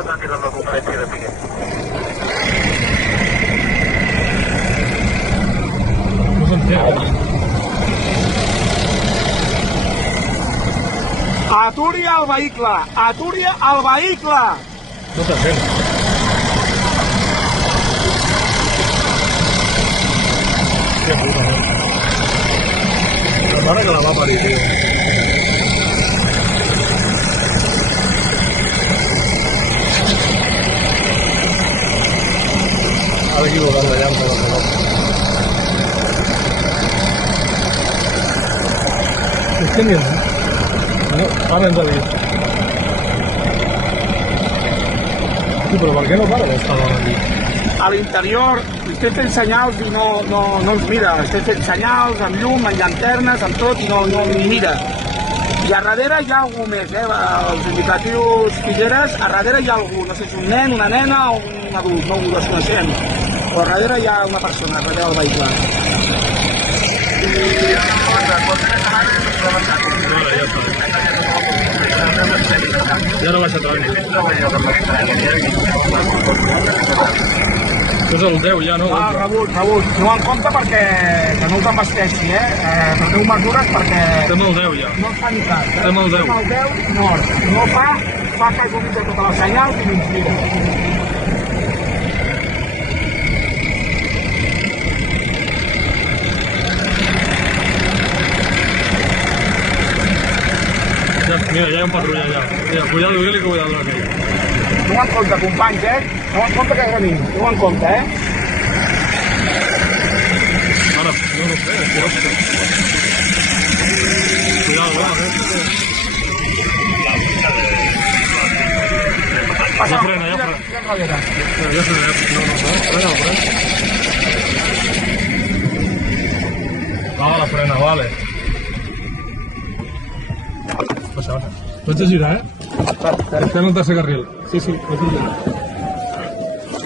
important que és la conferència de Piqué. No s'entén. Aturi el vehicle! Aturi el vehicle! No s'entén. Hòstia puta, no? La mare que la va parir, tio. Ara equivocat la llampa del reloj. És que ni el... No, ara ens ha dit. Sí, però per què no para d'estar aquí? A l'interior estem fent senyals i no ens mira. Estem fent senyals amb llum, amb llanternes, amb tot i no ni mira. I a darrere hi ha algú més, els indicatius Figueres, a darrere hi ha algú, no sé si un nen, una nena o un adult, no ho desconeixem. Però a darrere hi ha una persona, a darrere del vehicle. Ja no baixa tant. És el 10 ja, no? Ah, rebut. No en compte perquè que no us envesteixi, preneu mesures perquè Estem al 10 ja. no es fa ni cas. Estem al 10. Estem al 10 nord. No fa cas omís de totes les senyals i no ens mira. Mira, ja hi ha un patrulla allà. Mira, cuidado, dígale que cuidado aquell. No en compte, companys, No en compte que venim. No en compte, Ara, no sé, és que no sé. Cuidado, Passa, ja frena, ja frena. tira enrere. Ja frena, no, la frena, vale. Passa. Pots girar, Estem en el tercer carril. Sí.